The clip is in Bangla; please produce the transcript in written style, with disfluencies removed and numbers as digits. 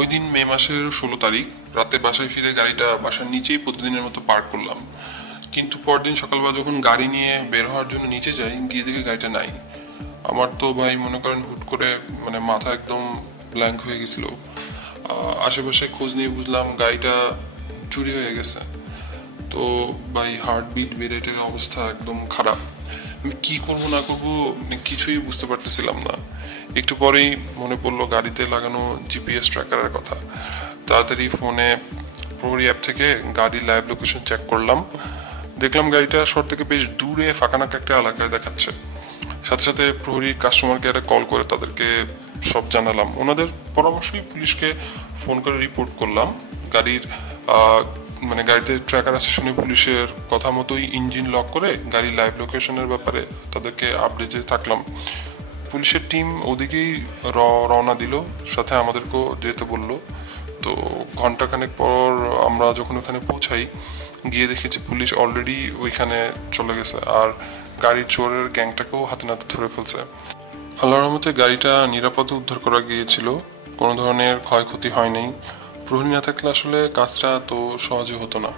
ওই দিন মে মাসের 16 তারিখ রাতে বাসায় ফিরে গাড়িটা বাসার নিচেই প্রতিদিনের মতো পার্ক করলাম। কিন্তু পরদিন সকালবেলা যখন গাড়ি নিয়ে বের হওয়ার জন্য নিচে যাই, গিয়ে দেখি গাড়িটা নাই। আমার তো ভাই মনে করেন হুট করে মাথা একদম ব্ল্যাঙ্ক হয়ে গেছিল। আশেপাশে খোঁজ নিয়ে বুঝলাম গাড়িটা চুরি হয়ে গেছে। তো ভাই হার্টবিট বেড়ে অবস্থা একদম খারাপ। আমি কি করব না করব কিছুই বুঝতে পারতেছিলাম না। একটু পরেই মনে পড়লো গাড়িতে লাগানো জিপিএস ট্র্যাকারের কথা। তাড়াতাড়ি ফোনে প্রহরী অ্যাপ থেকে গাড়ির লাইভ লোকেশন চেক করলাম। দেখলাম গাড়িটা শহর থেকে বেশ দূরে ফাঁকানাকা একটা এলাকায় দেখাচ্ছে। সাথে সাথে প্রহরী কাস্টমার কেয়ারে কল করে তাদেরকে সব জানালাম। ওনাদের পরামর্শই পুলিশকে ফোন করে রিপোর্ট করলাম। গাড়ির গাড়িতে ট্র্যাকার আছে শুনে পুলিশের কথা মতোই ইঞ্জিন লক করে গাড়ির লাইভ লোকেশনের ব্যাপারে তাদেরকে আপডেটে থাকলাম। পুলিশের টিম ওদিকেই রওনা দিল, সাথে আমাদেরকেও যেতে বললো। তো ঘন্টাখানেক পর আমরা যখন ওখানে পৌঁছাই, গিয়ে দেখেছি পুলিশ অলরেডি ওইখানে চলে গেছে, আর গাড়ির চোরের গ্যাংটাকেও হাতে নাতে ধরে ফেলছে। আল্লাহর রহমতে গাড়িটা নিরাপদে উদ্ধার করা গিয়েছিল, কোনো ধরনের ক্ষয়ক্ষতি হয়নি। প্রহরী না থাকলে আসলে কাজটা তো সহজে হতো না।